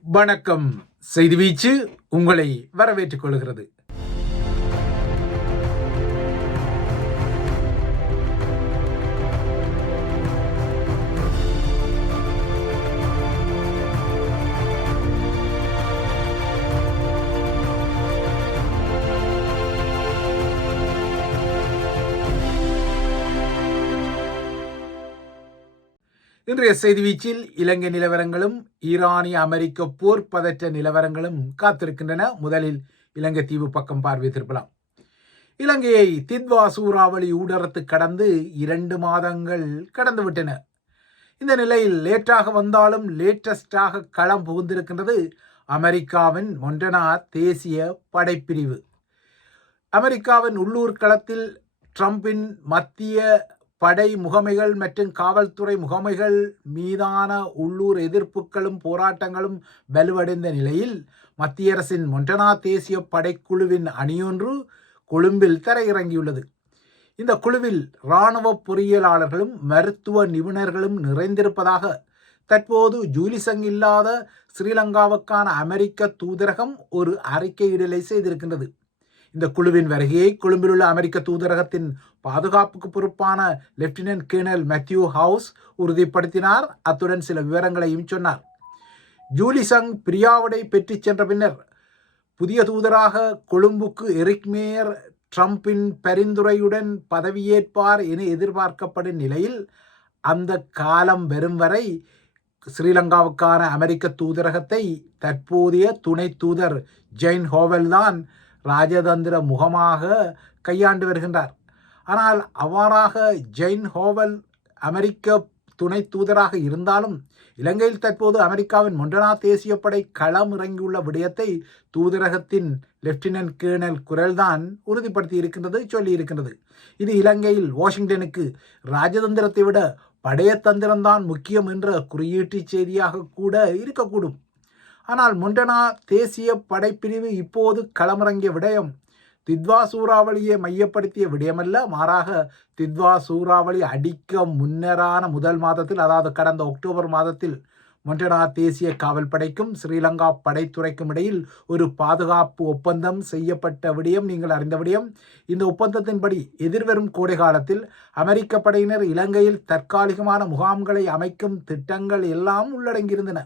வணக்கம். செய்தி வீச்சு உங்களை வரவேற்றுக் கொள்கிறது. இன்றைய செய்தி வீச்சில் இலங்கை நிலவரங்களும் ஈரானிய அமெரிக்க போர் பதற்ற நிலவரங்களும் காத்திருக்கின்றன. முதலில் இலங்கை தீவு பக்கம் பார்வை திருப்பலாம். இலங்கையை தித்வா சூறாவளி ஊடரத்து கடந்து 2 மாதங்கள் கடந்துவிட்டன. இந்த நிலையில் லேட்டாக வந்தாலும் லேட்டஸ்டாக களம் புகுந்திருக்கின்றது அமெரிக்காவின் மொண்டனா தேசிய படைப்பிரிவு. அமெரிக்காவின் உள்ளூர் களத்தில் ட்ரம்பின் மத்திய படை முகமைகள் மற்றும் காவல்துறை முகமைகள் மீதான உள்ளூர் எதிர்ப்புகளும் போராட்டங்களும் வலுவடைந்த நிலையில் மத்திய அரசின் மொண்டனா தேசிய படைக்குழுவின் அணியொன்று கொழும்பில் தரையிறங்கியுள்ளது. இந்த குழுவில் இராணுவ பொறியியலாளர்களும் மருத்துவ நிபுணர்களும் நிறைந்திருப்பதாக தற்போது ஜூலிசங் இல்லாத ஸ்ரீலங்காவுக்கான அமெரிக்க தூதரகம் ஒரு அறிக்கையிடலை செய்திருக்கின்றது. இந்த குழுவின் வருகையை கொழும்பில் உள்ள அமெரிக்க தூதரகத்தின் பாதுகாப்புக்கு பொறுப்பான லெப்டினன்ட் கேர்னல் மேத்யூ ஹவுஸ் உறுதிப்படுத்தினார். அத்துடன் சில விவரங்களையும் சொன்னார். ஜூலிசங் பிரியாவிடை பெற்று சென்ற பின்னர் புதிய தூதராக கொழும்புக்கு எரிக் மேயர் ட்ரம்பின் பரிந்துரையுடன் பதவியேற்பார் என எதிர்பார்க்கப்படும் நிலையில் அந்த காலம் வரும் வரை ஸ்ரீலங்காவுக்கான அமெரிக்க தூதரகத்தை தற்போதைய துணை தூதர் ஜெயின் ஹோவெல் தான் ராஜதந்திர முகமாக கையாண்டு வருகின்றார். ஆனால் அவ்வாறாக ஜெயின் ஹோவெல் அமெரிக்க துணை தூதராக இருந்தாலும் இலங்கையில் தற்போது அமெரிக்காவின் மொண்டனா தேசிய படை களம் இறங்கியுள்ள விடயத்தை தூதரகத்தின் லெப்டினன்ட் கேர்னல் குரல்தான் உறுதிப்படுத்தி இருக்கின்றது, சொல்லி இருக்கின்றது. இது இலங்கையில் வாஷிங்டனுக்கு ராஜதந்திரத்தை விட படையத்தந்திரம்தான் முக்கியம் என்ற குறியீட்டு செய்தியாக கூட இருக்கக்கூடும். ஆனால் மொண்டனா தேசிய படைப்பிரிவு இப்போது களமிறங்கிய விடயம் தித்வா சூறாவளியை மையப்படுத்திய விடயமல்ல, மாறாக தித்வா சூறாவளி அடிக்க முன்னரான முதல் மாதத்தில், அதாவது கடந்த அக்டோபர் மாதத்தில் மொண்டனா தேசிய காவல் படைக்கும் ஸ்ரீலங்கா படைத்துறைக்கும் இடையில் ஒரு பாதுகாப்பு ஒப்பந்தம் செய்யப்பட்ட விடயம் நீங்கள் அறிந்த விடயம். இந்த ஒப்பந்தத்தின்படி எதிர்வரும் கோடை காலத்தில் அமெரிக்க படையினர் இலங்கையில் தற்காலிகமான முகாம்களை அமைக்கும் திட்டங்கள் எல்லாம் உள்ளடங்கியிருந்தன.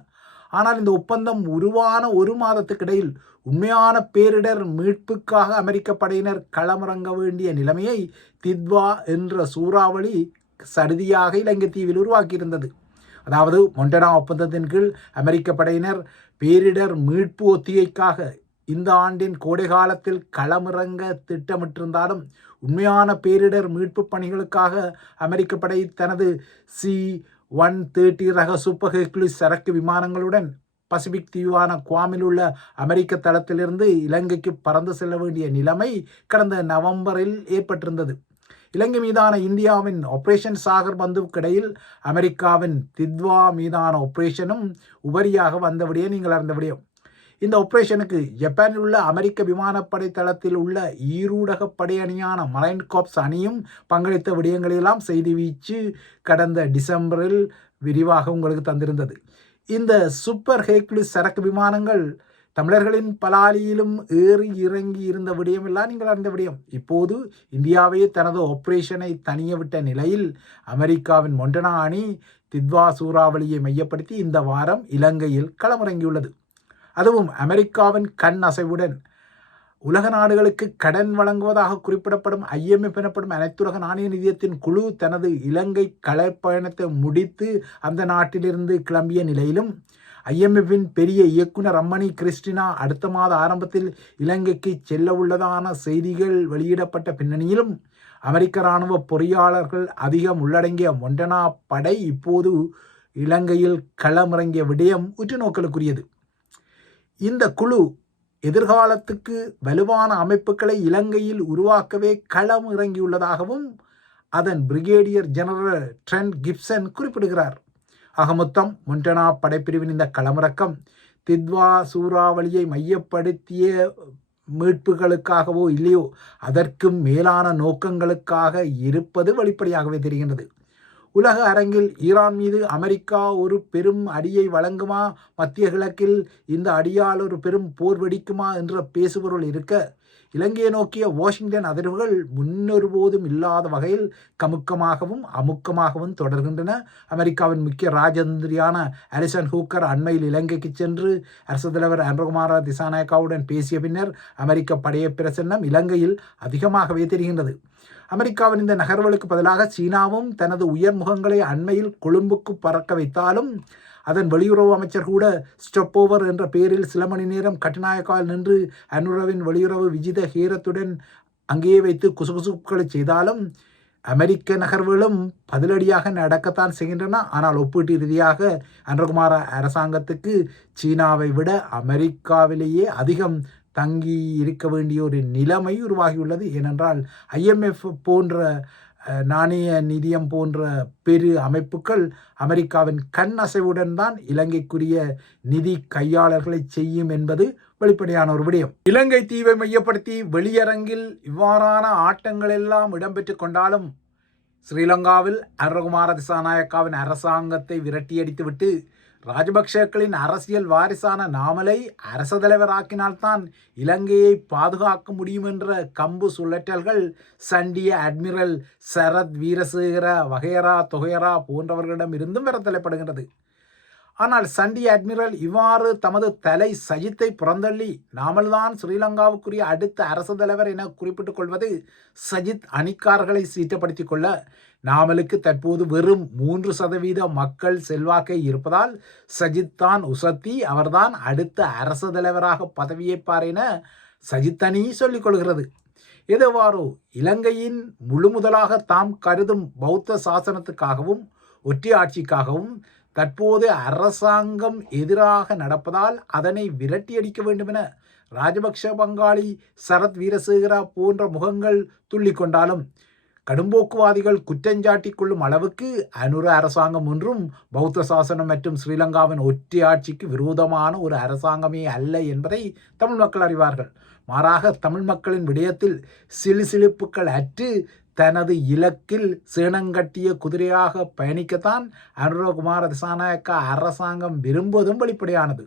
ஆனால் இந்த ஒப்பந்தம் உருவான ஒரு மாதத்துக்கு இடையில் உண்மையான பேரிடர் மீட்புக்காக அமெரிக்க படையினர் களமிறங்க வேண்டிய நிலைமையை தித்வா என்ற சூறாவளி சடுதியாக இலங்கை தீவில் உருவாக்கியிருந்தது. அதாவது மொண்டனா ஒப்பந்தத்தின் கீழ் அமெரிக்க படையினர் பேரிடர் மீட்பு ஒத்திகைக்காக இந்த ஆண்டின் கோடை காலத்தில் களமிறங்க திட்டமிட்டிருந்தாலும் உண்மையான பேரிடர் மீட்பு பணிகளுக்காக அமெரிக்க படை தனது C-130 ரக சூப்பர் ஹெர்குலிஸ் சரக்கு விமானங்களுடன் பசிபிக் தீவான குவாமில் உள்ள அமெரிக்க தளத்திலிருந்து இலங்கைக்கு பறந்து செல்ல வேண்டிய நிலைமை கடந்த நவம்பரில் ஏற்பட்டிருந்தது. இலங்கை மீதான இந்தியாவின் ஆபரேஷன் சாகர் பந்துவுக்கு இடையில் அமெரிக்காவின் தித்வா மீதான ஆபரேஷனும் உபரியாக வந்தபடியே நீங்கள் அறிந்த விடயம். இந்த ஆபரேஷனுக்கு ஜப்பானில் உள்ள அமெரிக்க விமானப்படை தளத்தில் உள்ள ஈரூடக படையணியான மரைன் கார்ப்ஸ் அணியும் பங்களித்த விடயங்களெல்லாம் செய்தி வீச்சு கடந்த டிசம்பரில் விரிவாக உங்களுக்கு தந்திருந்தது. இந்த சூப்பர் ஹெர்குலிஸ் சரக்கு விமானங்கள் தமிழர்களின் பலாலியிலும் ஏறி இறங்கி இருந்த விடயமெல்லாம் நீங்கள் அறிந்த விடயம். இப்போது இந்தியாவையே தனது ஆபரேஷனை தனிய விட்ட நிலையில் அமெரிக்காவின் மொண்டனா அணி தித்வா சூறாவளியை மையப்படுத்தி இந்த வாரம் இலங்கையில் களமிறங்கியுள்ளது. அதுவும் அமெரிக்காவின் கண் அசைவுடன் உலக நாடுகளுக்கு கடன் வழங்குவதாக குறிப்பிடப்படும் IMF எனப்படும் அனைத்துலக நாணய நிதியத்தின் குழு தனது இலங்கை களப்பயணத்தை முடித்து அந்த நாட்டிலிருந்து கிளம்பிய நிலையிலும் IMFின் பெரிய இயக்குனர் அம்மணி கிறிஸ்டினா அடுத்த மாத ஆரம்பத்தில் இலங்கைக்கு செல்ல உள்ளதான செய்திகள் வெளியிடப்பட்ட பின்னணியிலும் அமெரிக்க இராணுவ பொறியாளர்கள் அதிகம் உள்ளடங்கிய மொண்டனா படை இப்போது இலங்கையில் களமிறங்கிய விடயம் உற்றுநோக்கலுக்குரியது. இந்த குழு எதிர்காலத்துக்கு வலுவான அமைப்புகளை இலங்கையில் உருவாக்கவே களம் இறங்கியுள்ளதாகவும் அதன் பிரிகேடியர் ஜெனரல் ட்ரெண்ட் கிப்சன் குறிப்பிடுகிறார். மொத்தம் மொண்டனா படைப்பிரிவின் இந்த களமிறக்கம் தித்வா சூறாவளியை மையப்படுத்திய மீட்புகளுக்காகவோ இல்லையோ அதற்கும் மேலான நோக்கங்களுக்காக இருப்பது வெளிப்படையாகவே தெரிகின்றது. உலக அரங்கில் ஈரான் மீது அமெரிக்கா ஒரு பெரும் அடியை வழங்குமா, மத்திய கிழக்கில் இந்த அடியால் ஒரு பெரும் போர் வெடிக்குமா என்ற பேசுபொருள் இருக்க, இலங்கையை நோக்கிய வாஷிங்டன் அதிர்வுகள் முன்னொருபோதும் இல்லாத வகையில் கமுக்கமாகவும் அமுக்கமாகவும் தொடர்கின்றன. அமெரிக்காவின் முக்கிய ராஜதந்திரியான அலிசன் ஹூக்கர் அண்மையில் இலங்கைக்கு சென்று அரசு தலைவர் அனுரகுமார திசாநாயக்காவுடன் பேசிய பின்னர் அமெரிக்க படைய பிரசன்னம் இலங்கையில் அதிகமாகவே தெரிகின்றது. அமெரிக்காவின் இந்த நகர்வுகளுக்கு பதிலாக சீனாவும் தனது உயர் முகங்களை அண்மையில் கொழும்புக்கு பறக்க வைத்தாலும் அதன் வெளியுறவு அமைச்சர் கூட ஸ்டெப் ஓவர் என்ற பெயரில் சில மணி நேரம் கட்டுநாயக்கால் நின்று அனுரவின் வெளியுறவு விஜித ஹீரத்துடன் அங்கேயே வைத்து குசுகுசுக்களை செய்தாலும் அமெரிக்க நகர்வுகளும் பதிலடியாக நடக்கத்தான் செய்கின்றன. ஆனால் ஒப்பீட்டு ரீதியாக அனுரகுமார அரசாங்கத்துக்கு சீனாவை விட அமெரிக்காவிலேயே அதிகம் தங்கி இருக்க வேண்டிய ஒரு நிலைமை உருவாகியுள்ளது. ஏனென்றால் IMF போன்ற நாணய நிதியம் போன்ற பெரு அமைப்புகள் அமெரிக்காவின் கண் அசைவுடன் தான் இலங்கைக்குரிய நிதி கையாளர்களை செய்யும் என்பது வெளிப்படையான ஒரு விடயம். இலங்கை தீவை மையப்படுத்தி வெளியரங்கில் இவ்வாறான ஆட்டங்கள் எல்லாம் இடம்பெற்று கொண்டாலும் ஸ்ரீலங்காவில் அனுரகுமார திசாநாயக்காவின் அரசாங்கத்தை விரட்டியடித்துவிட்டு ராஜபக்சேக்களின் அரசியல் வாரிசான நாமலை அரச தலைவராக்கினால்தான் இலங்கையை பாதுகாக்க முடியும் என்ற கம்பு சுழற்றல்கள் சண்டிய அட்மிரல் சரத் வீரசேகர வகையரா தொகையரா போன்றவர்களிடம் இருந்தும் வர தலைப்படுகின்றது. ஆனால் சண்டிய அட்மிரல் இவ்வாறு தமது தலை சஜித்தை புறந்தள்ளி நாமல்தான் ஸ்ரீலங்காவுக்குரிய அடுத்த அரசு தலைவர் என குறிப்பிட்டுக் கொள்வது சஜித் அணிக்காரர்களை சீட்டப்படுத்திக் கொள்ள, நாமலுக்கு தற்போது வெறும் 3% மக்கள் செல்வாக்கை இருப்பதால் சஜித் தான் உசத்தி, அவர்தான் அடுத்த அரசு தலைவராக பதவியேற்பார் என சஜித் அணி சொல்லிக் கொள்கிறது. எதுவாறோ இலங்கையின் முழு முதலாக தாம் கருதும் பௌத்த சாசனத்துக்காகவும் ஒற்றையாட்சிக்காகவும் தற்போது அரசாங்கம் எதிராக நடப்பதால் அதனை விரட்டியடிக்க வேண்டும் என ராஜபக்ஷ பங்காளி சரத் வீரசேகரா போன்ற முகங்கள் துள்ளிக்கொண்டாலும் கடும்போக்குவாதிகள் குற்றஞ்சாட்டிக் கொள்ளும் அளவுக்கு அனுர அரசாங்கம் ஒன்றும் பௌத்த சாசனம் மற்றும் ஸ்ரீலங்காவின் ஒற்றையாட்சிக்கு விரோதமான ஒரு அரசாங்கமே அல்ல என்பதை தமிழ் மக்கள் அறிவார்கள். மாறாக தமிழ் மக்களின் விடயத்தில் சிலுசிலுப்புக்கள் அற்று தனது இலக்கில் சேனங்கட்டிய குதிரையாக பயணிக்கத்தான் அனுரகுமார திசாநாயக்கா அரசாங்கம் விரும்புவதும் வெளிப்படையானது.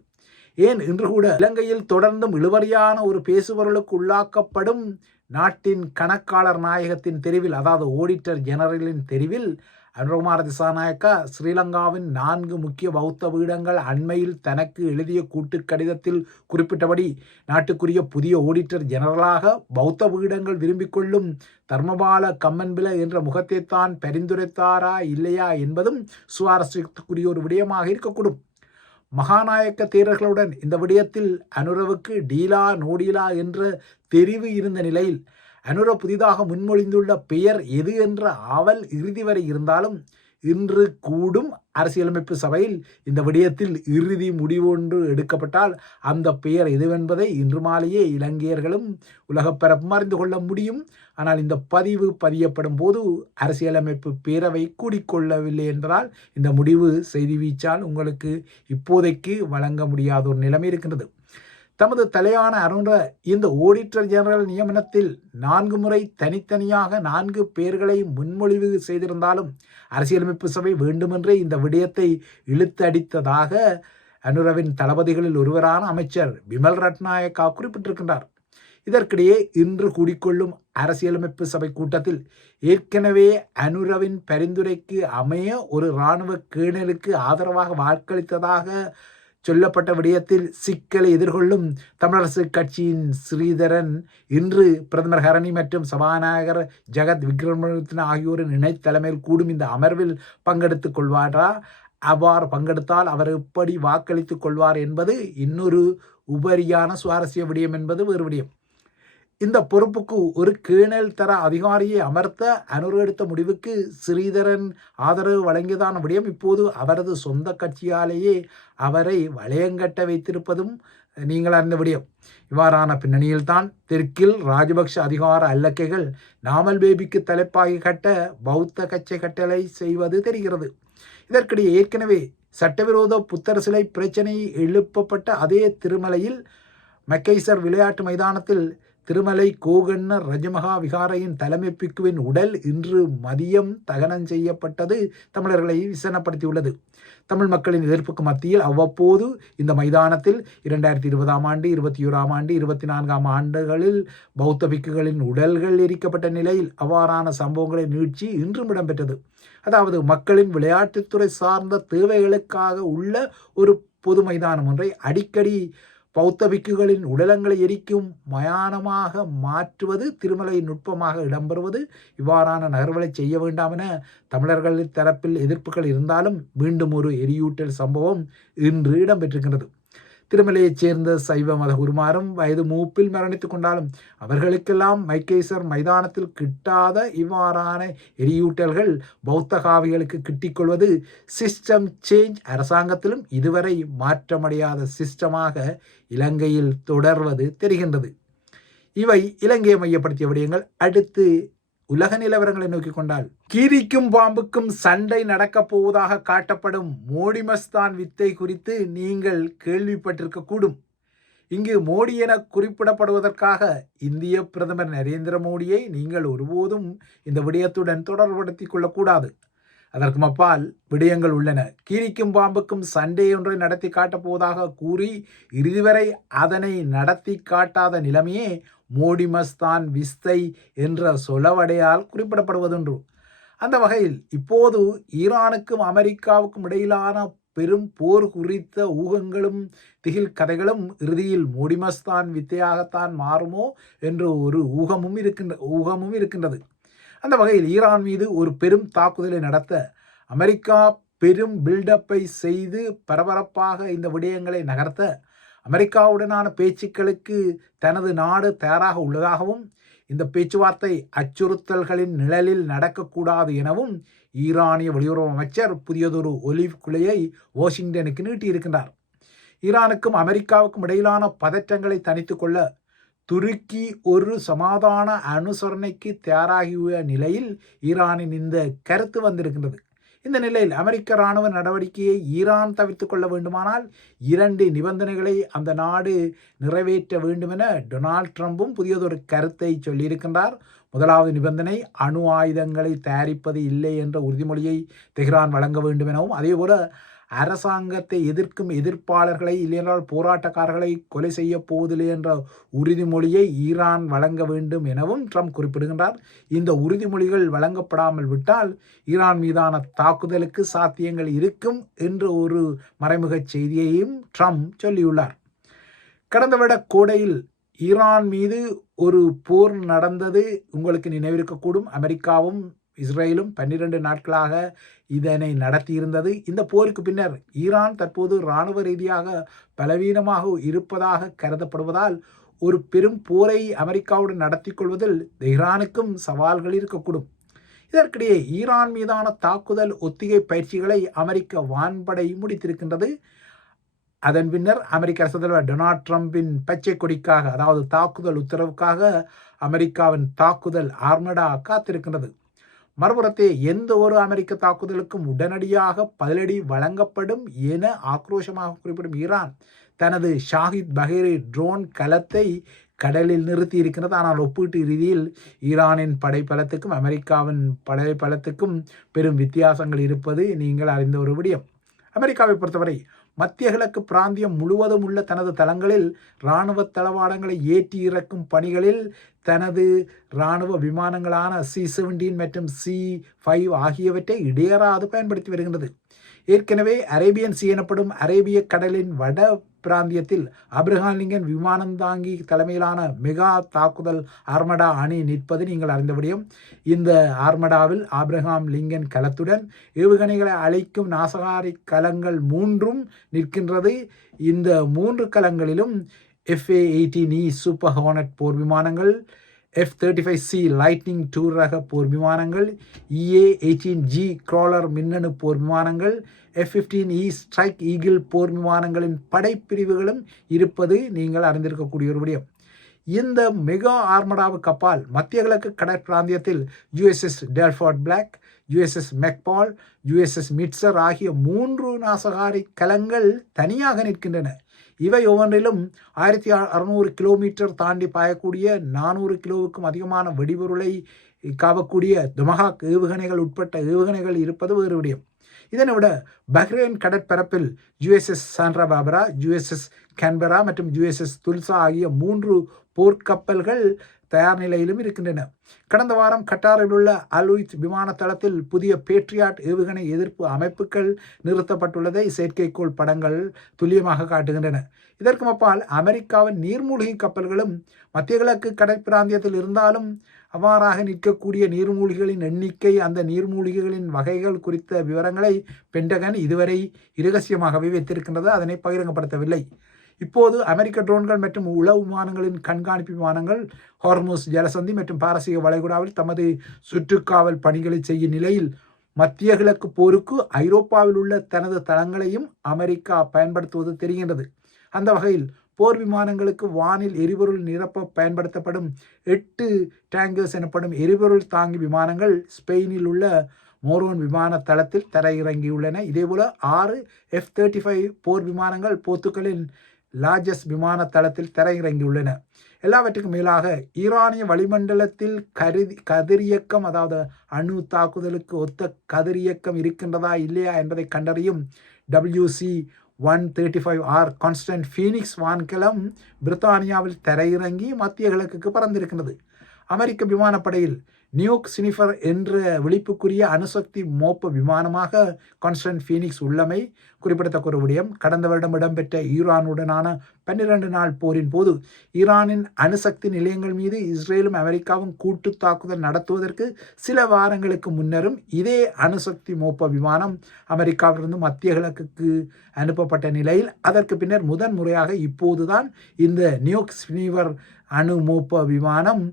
ஏன் இன்று கூட இலங்கையில் தொடர்ந்தும் இழுவறியான ஒரு பேசுபொருளுக்கு உள்ளாக்கப்படும் நாட்டின் கணக்காளர் நாயகத்தின் தெரிவில், அதாவது ஆடிட்டர் ஜெனரலின் தெரிவில் அனுரகுமார திசாநாயக்கா ஸ்ரீலங்காவின் 4 முக்கிய பௌத்த பீடங்கள் அண்மையில் தனக்கு எழுதிய கூட்டு கடிதத்தில் குறிப்பிட்டபடி நாட்டுக்குரிய புதிய ஆடிட்டர் ஜெனரலாக பௌத்த பீடங்கள் விரும்பிக் கொள்ளும் தர்மபால கம்மன்பில என்ற முகத்தைத்தான் பரிந்துரைத்தாரா இல்லையா என்பதும் சுவாரஸ்யத்துக்குரிய ஒரு விடயமாக இருக்கக்கூடும். மகாநாயக்க தேரர்களுடன் இந்த விடயத்தில் அனுரவுக்கு டீலா நோடீலா என்ற தெரிவு இருந்த நிலையில் அனுர புதிதாக முன்மொழிந்துள்ள பெயர் எது என்ற ஆவல் இறுதி வரை இருந்தாலும் இன்று கூடும் அரசியலமைப்பு சபையில் இந்த விடயத்தில் இறுதி முடிவொன்று எடுக்கப்பட்டால் அந்த பெயர் எதுவென்பதை இன்று மாலையே இலங்கையர்களும் உலகப்பரப்பும் அறிந்து கொள்ள முடியும். ஆனால் இந்த பதிவு பதியப்படும் போது அரசியலமைப்பு பேரவை கூடிக்கொள்ளவில்லை என்பதால் இந்த முடிவு செய்தி வீச்சால் உங்களுக்கு இப்போதைக்கு வழங்க முடியாத ஒரு நிலைமை இருக்கின்றது. தமது தலையான அருண்ட இந்த ஆடிட்டர் ஜெனரல் நியமனத்தில் 4 முறை தனித்தனியாக 4 பேர்களை முன்மொழிவு செய்திருந்தாலும் அரசியலமைப்பு சபை வேண்டுமென்றே இந்த விடயத்தை இழுத்தடித்ததாக அனுரவின் தளபதிகளில் ஒருவரான அமைச்சர் பிமல் ரட்நாயக்கா குறிப்பிட்டிருக்கின்றார். இதற்கிடையே இன்று கூடிக்கொள்ளும் அரசியலமைப்பு சபை கூட்டத்தில் ஏற்கனவே அனுரவின் பரிந்துரைக்கு அமைய ஒரு இராணுவ கேணலுக்கு ஆதரவாக வாக்களித்ததாக சொல்லப்பட்ட விடயத்தில் சிக்கலை எதிர்கொள்ளும் தமிழரசு கட்சியின் ஸ்ரீதரன் இன்று பிரதமர் ஹரணி மற்றும் சபாநாயகர் ஜெகத் விக்ரமரத்ன ஆகியோரின் இணைத்தலைமையில் கூடும் இந்த அமர்வில் பங்கெடுத்துக் கொள்வாரா, அவ்வாறு பங்கெடுத்தால் அவர் எப்படி வாக்களித்துக் கொள்வார் என்பது இன்னொரு உபரியான சுவாரஸ்ய விடயம் என்பது வேறு விடயம். இந்த பொறுப்புக்கு ஒரு கேணல் தர அதிகாரியை அமர்த்த அனுர எடுத்த முடிவுக்கு ஸ்ரீதரன் ஆதரவு வழங்கியதான விடயம் இப்போது அவரது சொந்த கட்சியாலேயே அவரை வளையங்கட்ட வைத்திருப்பதும் நீங்கள் அறிந்த விடயம். இவ்வாறான பின்னணியில்தான் தெற்கில் ராஜபக்ஷ அதிகார அல்லக்கைகள் நாமல் பேபிக்கு தலைப்பாகி கட்ட பௌத்த கட்சி கட்டளை செய்வது தெரிகிறது. இதற்கிடையே ஏற்கனவே சட்டவிரோத புத்தர் சிலை பிரச்சனை எழுப்பப்பட்ட அதே திருமலையில் மெக்கைசர் விளையாட்டு மைதானத்தில் திருமலை கோகண்ண ரஜமகா விகாரையின் தலைமை பிக்குவின் உடல் இன்று மதியம் தகனம் செய்யப்பட்டது தமிழர்களை விசனப்படுத்தியுள்ளது. தமிழ் மக்களின் எதிர்ப்புக்கு மத்தியில் அவ்வப்போது இந்த மைதானத்தில் 2020ஆம் ஆண்டு 21ஆம் ஆண்டு 24ஆம் ஆண்டுகளில் பௌத்த பிக்குகளின் உடல்கள் எரிக்கப்பட்ட நிலையில் அவ்வாறான சம்பவங்களின் நீட்சி இன்றும் இடம்பெற்றது. அதாவது மக்களின் விளையாட்டுத்துறை சார்ந்த தேவைகளுக்காக உள்ள ஒரு பொது மைதானம் ஒன்றை அடிக்கடி பௌத்த பிக்குகளின் உடலங்களை எரிக்கும் மயானமாக மாற்றுவது திருமலை நுட்பமாக இடம்பெறுவது இவ்வாறான நகர்வுகளை செய்ய வேண்டாம் என தமிழர்கள் தரப்பில் எதிர்ப்புகள் இருந்தாலும் மீண்டும் ஒரு எரியூட்டல் சம்பவம் இன்று இடம்பெற்றிருக்கிறது. திருமலையைச் சேர்ந்த சைவ மத குருமாரும் வயது மூப்பில் மரணித்துக் கொண்டாலும் அவர்களுக்கெல்லாம் மைக்கேசர் மைதானத்தில் கிட்டாத இவ்வாறான எரியூட்டல்கள் பௌத்த காவிகளுக்கு கிட்டிக்கொள்வது சிஸ்டம் சேஞ்ச் அரசாங்கத்திலும் இதுவரை மாற்றமடையாத சிஸ்டமாக இலங்கையில் தொடர்வது தெரிகின்றது. இவை இலங்கையை மையப்படுத்திய விடயங்கள். அடுத்து உலக நிலவரங்களை நோக்கி கொண்டால், கீரிக்கும் பாம்புக்கும் சண்டை நடக்கப் போவதாக காட்டப்படும் மோடி மஸ்தான் வித்தை குறித்து நீங்கள் கேள்விப்பட்டிருக்க கூடும். இங்கு மோடி என குறிப்பிடப்படுவதற்காக இந்திய பிரதமர் நரேந்திர மோடியை நீங்கள் ஒருபோதும் இந்த விடயத்துடன் தொடர்படுத்திக் கொள்ளக்கூடாது. அதற்கு அப்பால் விடயங்கள் உள்ளன. கீரிக்கும் பாம்புக்கும் சண்டை ஒன்றை நடத்தி காட்டப் போவதாக கூறி இறுதி வரை அதனை நடத்தி காட்டாத நிலைமையே மோடி மஸ்தான் விஸ்தை என்ற சொலவடையால் குறிப்பிடப்படுவதொன்று. அந்த வகையில் இப்போது ஈரானுக்கும் அமெரிக்காவுக்கும் இடையிலான பெரும் போர் குறித்த ஊகங்களும் திகில் கதைகளும் இறுதியில் மோடி மஸ்தான் வித்தையாகத்தான் மாறுமோ என்ற ஒரு ஊகமும் இருக்கின்றது. அந்த வகையில் ஈரான் மீது ஒரு பெரும் தாக்குதலை நடத்த அமெரிக்கா பெரும் பில்டப்பை செய்து பரபரப்பாக இந்த விடயங்களை நகர்த்த அமெரிக்காவுடனான பேச்சுக்களுக்கு தனது நாடு தயாராக உள்ளதாகவும் இந்த பேச்சுவார்த்தை அச்சுறுத்தல்களின் நிழலில் நடக்கக்கூடாது எனவும் ஈரானிய வெளியுறவு அமைச்சர் புதியதொரு ஒலிவ் குலையை வாஷிங்டனுக்கு நீட்டியிருக்கின்றார். ஈரானுக்கும் அமெரிக்காவுக்கும் இடையிலான பதற்றங்களை தணித்துக் கொள்ள துருக்கி ஒரு சமாதான அனுசரணைக்கு தயாராகிய நிலையில் ஈரானின் இந்த கருத்து வந்திருக்கின்றது. இந்த நிலையில் அமெரிக்க இராணுவ நடவடிக்கையை ஈரான் தவிர்த்துக் கொள்ள வேண்டுமானால் 2 நிபந்தனைகளை அந்த நாடு நிறைவேற்ற வேண்டும் என டொனால்ட் ட்ரம்பும் புதியதொரு கருத்தை சொல்லியிருக்கின்றார். முதலாவது நிபந்தனை அணு ஆயுதங்களை தயாரிப்பது இல்லை என்ற உறுதிமொழியை தெஹ்ரான் வழங்க வேண்டும் எனவும், அதேபோல அரசாங்கத்தை எதிர்க்கும் எதிர்ப்பாளர்களை இல்லையென்றால் போராட்டக்காரர்களை கொலை செய்ய போவதில்லை என்ற உறுதிமொழியை ஈரான் வழங்க வேண்டும் எனவும் ட்ரம்ப் குறிப்பிடுகின்றார். இந்த உறுதிமொழிகள் வழங்கப்படாமல் விட்டால் ஈரான் மீதான தாக்குதலுக்கு சாத்தியங்கள் இருக்கும் என்ற ஒரு மறைமுக செய்தியையும் ட்ரம்ப் சொல்லியுள்ளார். கடந்த விட கோடையில் ஈரான் மீது ஒரு போர் நடந்தது உங்களுக்கு நினைவிருக்கக்கூடும். அமெரிக்காவும் இஸ்ரேலும் 12 நாட்களாக இதனை நடத்தியிருந்தது. இந்த போருக்கு பின்னர் ஈரான் தற்போது இராணுவ ரீதியாக பலவீனமாக இருப்பதாக கருதப்படுவதால் ஒரு பெரும் போரை அமெரிக்காவுடன் நடத்தி கொள்வதில் ஈரானுக்கும் சவால்கள் இருக்கக்கூடும். இதற்கிடையே ஈரான் மீதான தாக்குதல் ஒத்திகை பயிற்சிகளை அமெரிக்க வான்படை முடித்திருக்கின்றது. அதன் பின்னர் அமெரிக்க அரசு தலைவர் டொனால்ட் ட்ரம்பின் பச்சை கொடிக்காக, அதாவது தாக்குதல் உத்தரவுக்காக அமெரிக்காவின் தாக்குதல் ஆர்மடா காத்திருக்கின்றது. மறுபுறத்தே எந்த ஒரு அமெரிக்க தாக்குதலுக்கும் உடனடியாக பதிலடி வழங்கப்படும் என ஆக்ரோஷமாக குறிப்பிடும் ஈரான் தனது ஷாஹித் பஹேரி ட்ரோன் கலத்தை கடலில் நிறுத்தி இருக்கிறது. ஆனால் ஒப்பீட்டு ரீதியில் ஈரானின் படைப்பலத்துக்கும் அமெரிக்காவின் படைப்பலத்துக்கும் பெரும் வித்தியாசங்கள் இருப்பது நீங்கள் அறிந்த ஒரு விடயம். அமெரிக்காவை பொறுத்தவரை மத்திய கிழக்கு பிராந்தியம் முழுவதும் உள்ள தனது தளங்களில் இராணுவ தளவாடங்களை ஏற்றி இறக்கும் பணிகளில் தனது இராணுவ விமானங்களான C-17 மற்றும் C-5 ஆகியவற்றை இடையறாது பயன்படுத்தி வருகின்றது. ஏற்கனவே அரேபியன் சி எனப்படும் அரேபிய கடலின் வட பிராந்தியத்தில் ஆப்ரஹாம் லிங்கன் விமானம் தாங்கி தலைமையிலான மெகா தாக்குதல் ஆர்மடா அணி நிற்பது நீங்கள் அறிந்தபடியும், இந்த ஆர்மடாவில் ஆப்ரஹாம் லிங்கன் கலத்துடன் ஏவுகணைகளை அழைக்கும் நாசகாரி கலங்கள் 3 நிற்கின்றது. இந்த 3 கலங்களிலும் FA-18E சூப்பர் ஹார்னட் போர் விமானங்கள், F-35C லைட்னிங் 2 ரக போர் விமானங்கள், EA-18G கிராலர் மின்னணு போர் விமானங்கள், F-15E ஸ்ட்ரைக் ஈகிள் போர் விமானங்களின் படைப்பிரிவுகளும் இருப்பது நீங்கள் அறிந்திருக்கக்கூடிய ஒரு விடயம். இந்த மெகா ஆர்மடாவு கப்பால் மத்திய கிழக்கு கடற்பிராந்தியத்தில் USS Telford black, USS மெக்பால், USS மிட்சர் ஆகிய 3 நாசகாரி கலங்கள் தனியாக நிற்கின்றன. இவை ஒவ்வொன்றிலும் 1600 கிலோமீட்டர் தாண்டி பாயக்கூடிய 400 கிலோவுக்கும் அதிகமான வெடிபொருளை காவக்கூடிய தொமஹாக் ஏவுகணைகள் உட்பட்ட ஏவுகணைகள் இருப்பது வேறு விடயம். இதனை விட பஹ்ரைன் கடற்பரப்பில் USS சாண்ட்ரா பாபரா, USS கேன்பரா மற்றும் USS துல்சா ஆகிய 3 போர்க்கப்பல்கள் தயார் நிலையிலும் இருக்கின்றன. கடந்த வாரம் கட்டாரில் உள்ள அல்உய்த் விமான தளத்தில் புதிய பேட்ரியாட் ஏவுகணை எதிர்ப்பு அமைப்புகள் நிறுத்தப்பட்டுள்ளதை செயற்கைக்கோள் படங்கள் துல்லியமாக காட்டுகின்றன. இதற்கு அப்பால் அமெரிக்காவின் நீர்மூழ்கி கப்பல்களும் மத்திய கிழக்கு கடற்பிராந்தியத்தில் இருந்தாலும் அவ்வாறாக நிற்கக்கூடிய நீர்மூழ்கிகளின் எண்ணிக்கை, அந்த நீர்மூழ்கிகளின் வகைகள் குறித்த விவரங்களை பென்டகன் இதுவரை இரகசியமாகவே வைத்திருக்கின்றது, அதனை பகிரங்கப்படுத்தவில்லை. இப்போது அமெரிக்க ட்ரோன்கள் மற்றும் உளவு விமானங்களின் கண்காணிப்பு விமானங்கள் ஹார்முஸ் ஜலசந்தி மற்றும் பாரசீக வளைகுடாவில் தமது சுற்றுக்காவல் பணிகளை செய்யும் நிலையில் மத்திய கிழக்கு போருக்கு ஐரோப்பாவில் உள்ள தனது தளங்களையும் அமெரிக்கா பயன்படுத்துவது தெரிகின்றது. அந்த வகையில் போர் விமானங்களுக்கு வானில் எரிபொருள் நிரப்ப பயன்படுத்தப்படும் 8 டேங்கர்ஸ் எனப்படும் எரிபொருள் தாங்கி விமானங்கள் ஸ்பெயினில் உள்ள மோரோன் விமான தளத்தில் தரையிறங்கியுள்ளன. இதேபோல 6 F-35 போர் விமானங்கள் போர்த்துகலின் லாஜஸ் விமான தளத்தில் தரையிறங்கியுள்ளன. எல்லாவற்றுக்கும் மேலாக ஈரானிய வளிமண்டலத்தில் கதிரியக்கம், அதாவது அணு தாக்குதலுக்கு ஒத்த கதிரியக்கம் இருக்கின்றதா இல்லையா என்பதை கண்டறியும் WC-135R கான்ஸ்டன்ட் ஃபீனிக்ஸ் வான்கலம் பிரித்தானியாவில் தரையிறங்கி மத்திய கிழக்குக்கு பறந்திருக்கின்றது. அமெரிக்க விமானப்படையில் நியூக் சினிஃபர் என்ற விழிப்புக்குரிய அணுசக்தி மோப்ப விமானமாக கான்ஸ்டன்ட் ஃபீனிக்ஸ் உள்ளமை குறிப்பிடத்தக்க ஒரு விடயம். கடந்த வருடம் இடம்பெற்ற ஈரானுடனான 12 நாள் போரின் போது ஈரானின் அணுசக்தி நிலையங்கள் மீது இஸ்ரேலும் அமெரிக்காவும் கூட்டு தாக்குதல் நடத்துவதற்கு சில வாரங்களுக்கு முன்னரும் இதே அணுசக்தி மோப்ப விமானம் அமெரிக்காவிலிருந்து மத்திய கிழக்குக்கு அனுப்பப்பட்ட நிலையில் அதற்கு பின்னர் முதன் முறையாக இப்போதுதான் இந்த நியூக் சினிஃபர் அணு மோப்ப விமானம்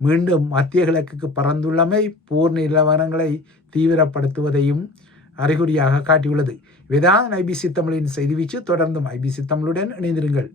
மீண்டும் மத்திய கிழக்குக்கு பறந்துள்ளமை போர் நிலவரங்களை தீவிரப்படுத்துவதையும் அறிகுறியாக காட்டியுள்ளது. இவைதான் IBC தமிழின் செய்தி வீச்சு. தொடர்ந்தும் IBC தமிழுடன் இணைந்திருங்கள்.